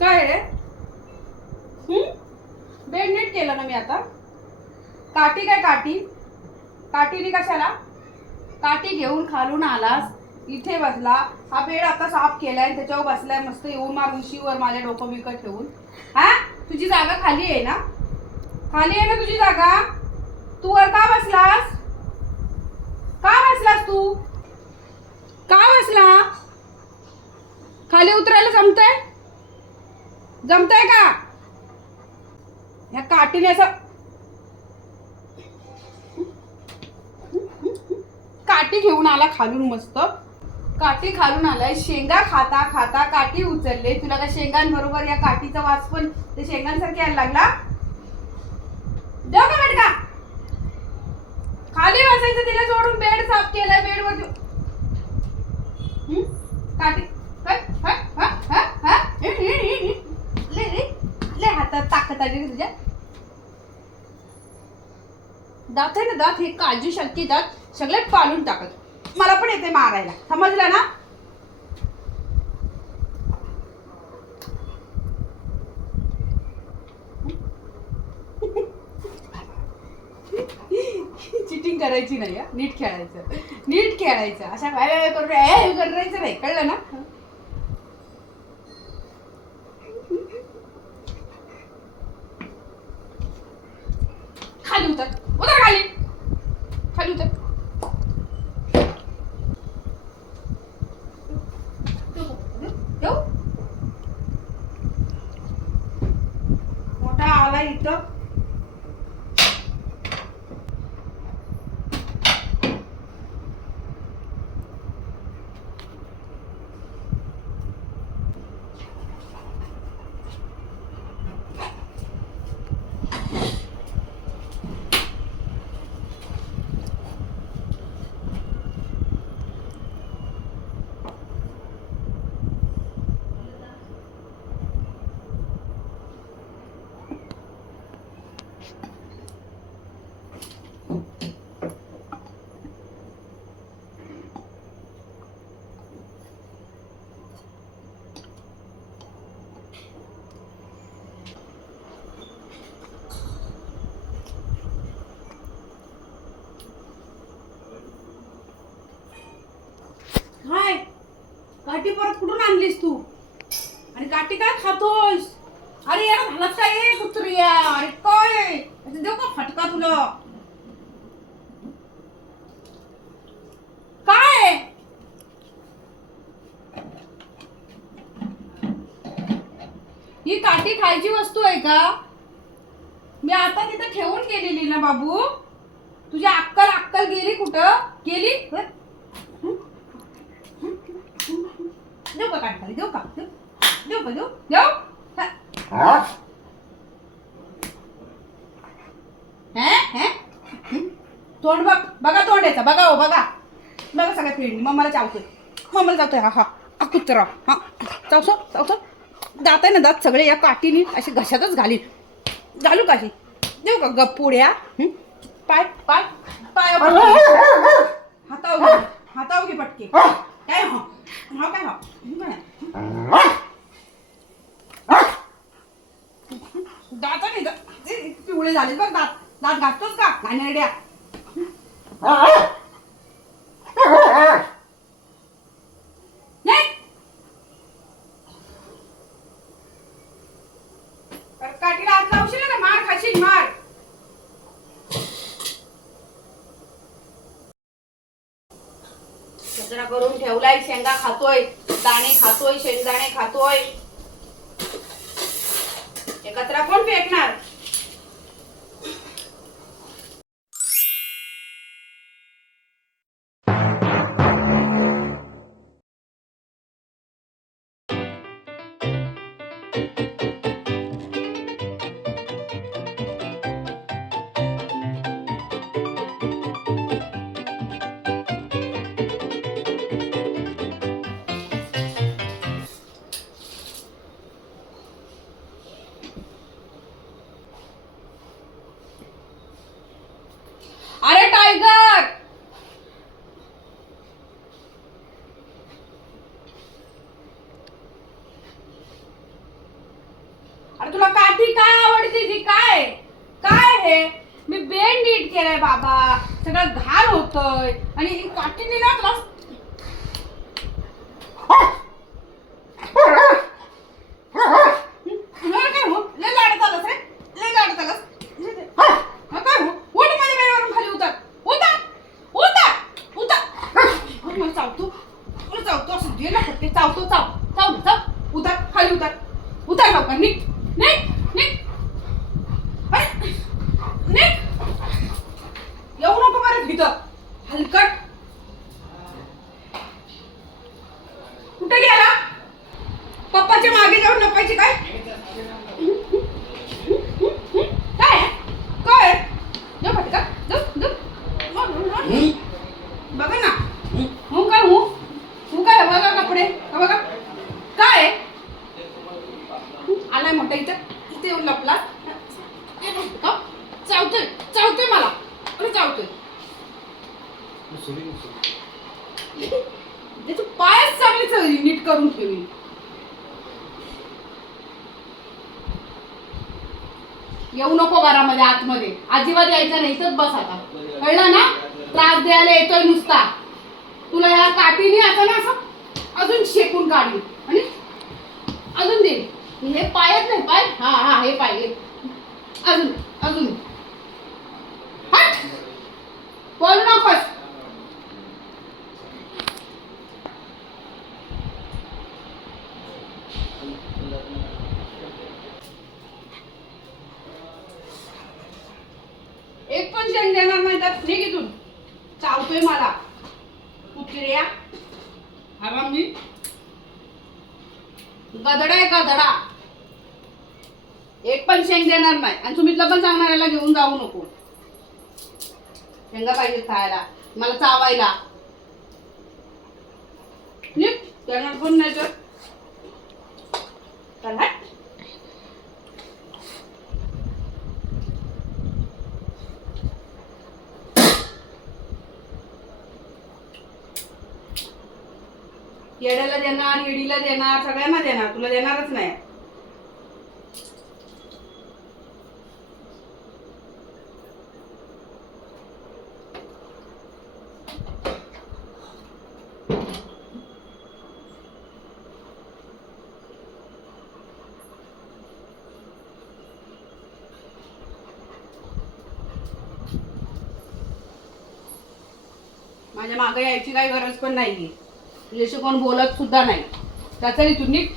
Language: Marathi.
काय रे? बेड नीट केलं ना मी आता. काठी काय काठी? काठीने कशाला? काठी घेऊन खालून आलास इथे बसला. हा बेड आता साफ केलाय त्याच्यावर बसलाय मस्त येऊन माग उशीवर माझ्या डोकं विकत ठेवून. हा? तुझी जागा खाली आहे ना? खाली आहे ना तुझी जागा? तू वर का बसलास? का बसलास तू? का बसला? खाली उतरायला जमतंय? जमतंय का? या काठीने असं काठी घेऊन आला खालून मस्त. काठी खालून आलाय. शेंगा खाता खाता काठी उचलले. तुला का शेंगांबरोबर या काठीचा वास पण ते शेंगांसारखे यायला लागला? देऊ का खाली बसायचं तिला सोडून बेड साफ केलाय बेड वर काठी हं, हं, हं, हं, हं. हं, हं, हं, हं. ले रे ले हातात ताकद आली तुझ्या? दात आहे ना दात हे काजू शक्ती दात सगळे पाडून टाकत. मला पण येते मारायला. समजलं ना? चिटिंग करायची नाही नीट खेळायचं. नीट खेळायचं. अशा काय काय ए करायचं नाही. कळलं ना खाली उतर उतर खाली खाली उतर येऊ? मोठा आला इथं हाय काठी परत कुठून आणलीस तू? आणि काठी काय खातोस? अरे यार घालत काय कुत्रिया? अरे काय देऊ का फटका तुला काय ही काठी खायची वस्तू आहे का? मी आता तिथं ठेवून गेलेली ना बाबू. तुझी अक्कल अक्कल गेली कुठं? गेली? हं? देऊ का काठी खाली देऊ का? देऊ? देऊ का? देऊ? देऊ? हा. हे? हे? हं? तोंड बघ. बघा तोंड याचा बघा हो बघा. बघा सगळ्या पिढी मग मला चावतोय. मग मला चावतोय. हा हा. हा कुत्रा. हा. चावसो चावसो. दात आहे ना दात सगळे या काठीने असे घशातच घालीन. घालू काशी देऊ का गप्पुड्या पाय पाय पाय हातावर घे घे पटके. काय हो? हा काय हो? दात नाही दात पिवळे झाले बघ दात. दात घातोच का? घाणेरड्या. शेंगा खातोय दाणे खातोय शेंगदाणे खातोय. एकत्र कोण फेकणार? अरे तुला काठी काय आवडते ती काय? काय हे? मी बेड नीट केलाय बाबा. सगळं घाण होतय. आणि ही काठीने ना तुला मला काय हो लय लाडत आलास रे लय लाडत आलास हा, काय हो उठ माझ्या बेडवरून खाली उतर उतर उतर उतर अरे, मला चावतो मला चावतो असं दे ना फटके चावतो चाव चाव चाव उतर खाली उतर उतर लवकर निघ निघ निघ अरे निघ येऊ नको परत इथं हलकट कुठे गेला? पप्पाच्या मागे जाऊन नपायची काय काय काय जाऊ फटका जाऊ जाऊ बघा ना हो काय हो हो काय बघा कपडे हा बघा काय आहे? आलाय मोठा इथं इथे येऊन लपला का? चावतोय चावतोय मला. अरे चावतोय. त्याचे पायच चांगले नीट करून ठेवी येऊ नको घरामध्ये आतमध्ये. अजिबात यायचं नाही इथंच बस आता. कळलं ना? त्रास द्यायला येतोय नुसता. तुला या काठीने असं ना असं अजून शेकून काढली आणि अजून दे. हे पायच नाही पाय. हा हा हे पाय हे. अजून अजून. एक पण शेंग देणार नाही तर निघ इथून. चावतोय मला. कुत्र्या आराम मी. गदडा आहे गदडा एक पण शेंग देणार नाही. आणि सुमितला पण सांगणाऱ्याला घेऊन जाऊ नको. शेंगा पाहिजे खायला. मला चावायला. निघ. देणार पण नाही तर? येड्याला देणार येडीला देणार सगळ्यांना देणार तुला देणारच नाही. माझ्या मागे यायची काही गरज पण नाहीये. तुझ्याशी कोण बोलत सुद्धा नाही. त्याचा नीट